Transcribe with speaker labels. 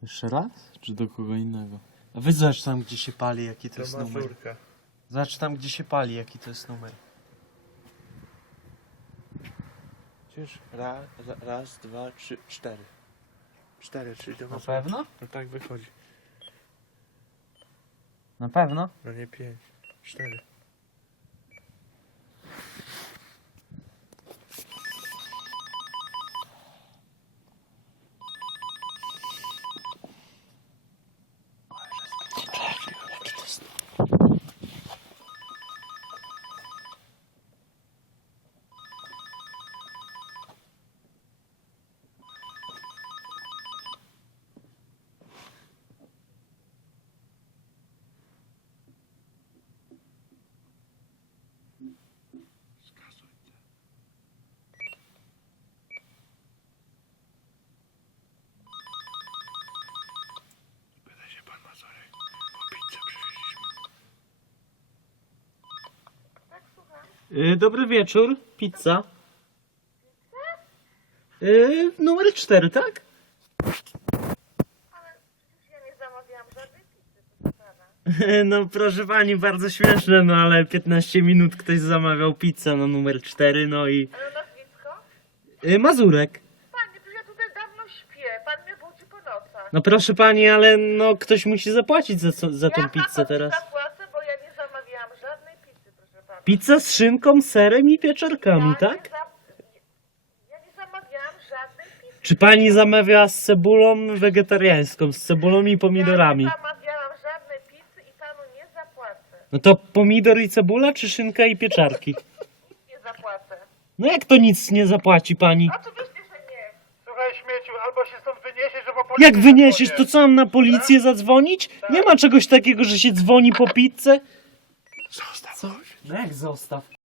Speaker 1: Jeszcze raz? Czy do kogo innego? A wy zobacz tam, gdzie się pali, jaki to jest numer.
Speaker 2: Mazurka.
Speaker 1: Zobacz tam, gdzie się pali, jaki to jest numer.
Speaker 2: Przecież raz, dwa, trzy, cztery. Cztery, czyli do
Speaker 1: Na
Speaker 2: mazurki.
Speaker 1: pewno?
Speaker 2: No tak wychodzi.
Speaker 1: Na pewno?
Speaker 2: No nie 5, 4.
Speaker 1: Jaki to jest?
Speaker 2: Pyta się pan Mazurek, bo pizzę przywieźliśmy.
Speaker 1: Dobry wieczór, pizza. Numer 4, tak?
Speaker 3: Ale przecież ja nie zamawiałam żadnej pizzy, proszę pana.
Speaker 1: No proszę pani, bardzo śmieszne, no ale 15 minut ktoś zamawiał pizzę na numer 4, no i...
Speaker 3: Ale nazwisko?
Speaker 1: Mazurek.
Speaker 3: Panie, przecież ja tutaj dawno śpię. Pan mnie budzi po nocach.
Speaker 1: No proszę pani, ale no ktoś musi zapłacić za tą
Speaker 3: Ja
Speaker 1: pizzę
Speaker 3: panu
Speaker 1: teraz.
Speaker 3: zapłacę, bo ja nie zamawiałam żadnej pizzy, proszę pana.
Speaker 1: Pizza z szynką, serem i pieczarkami, tak?
Speaker 3: Ja nie zamawiałam żadnej pizzy.
Speaker 1: Czy pani zamawiała z cebulą wegetariańską, z cebulą i pomidorami?
Speaker 3: Ja nie zamawiałam żadnej pizzy i panu nie zapłacę.
Speaker 1: No to pomidor i cebula, czy szynka i pieczarki?
Speaker 3: Nic nie zapłacę.
Speaker 1: No jak to nic nie zapłaci pani?
Speaker 3: Oczywiście, że nie.
Speaker 2: Słuchaj śmieciu, albo się stąd wyniesiesz, albo policja
Speaker 1: Jak wyniesiesz, to
Speaker 2: zadzwoni.
Speaker 1: co, mam na policję zadzwonić? Nie ma czegoś takiego, że się dzwoni po pizzę?
Speaker 2: Zostaw
Speaker 1: Co?
Speaker 2: coś.
Speaker 1: No jak zostaw?